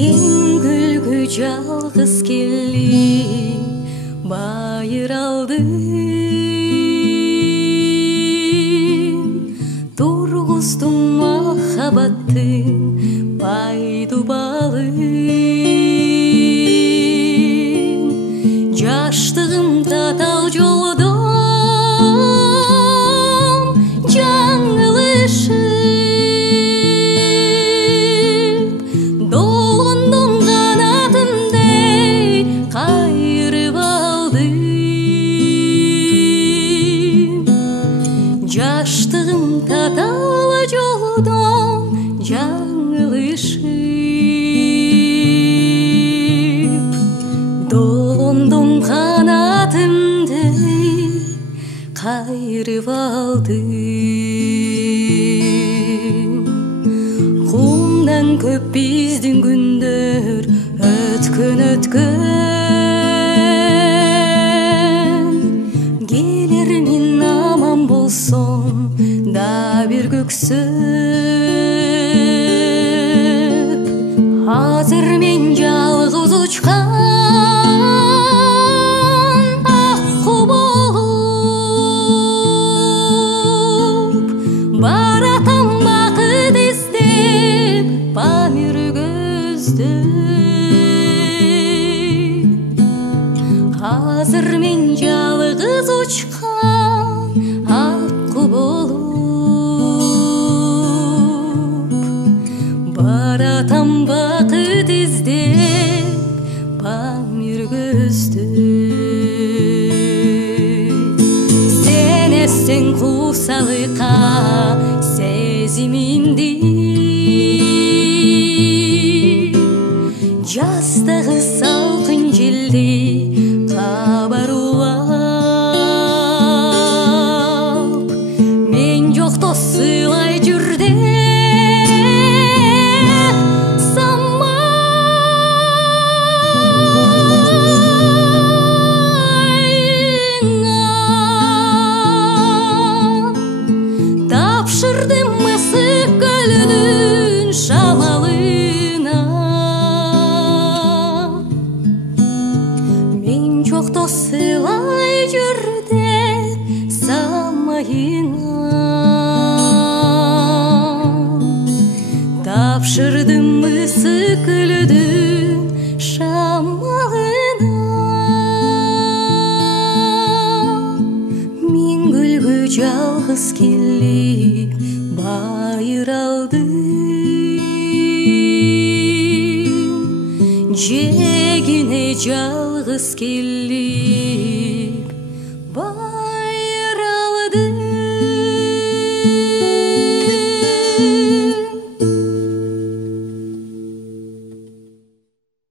Мен күлгү жалгыз келип байыр алдым, тургуздум махабаттын пайду балын. Жаштыгым татал жолдон жаңылышып, долондон канатымдей кайрып алдым. Жаштыгым татал жолдон жаңылышып, долондон канатымдей кайрып алдым. Кумдан көп биздин күндөр өткөн. Келермин аман болсоң да бир көксөп, азыр мен жалгыз учкан акку болуп, баратам бакыт издеп Памир көздөп. Азыр мен жалгыз учкан акку болуп, баратам бакыт издеп Памир көздөп. Сен эстең куусалыкка сезимимди, жаздагы салкын желди кабар улап, мен жокто сыйлай жүр деп тапшырдым мысык көлүнүн шамалына. Мен жокто сыйлай жүр деп самайына, тапшырдым мысык көлүнүн шамалына. Мен күлгү жалгыз келип байыр алдым, жегине жалгыз келип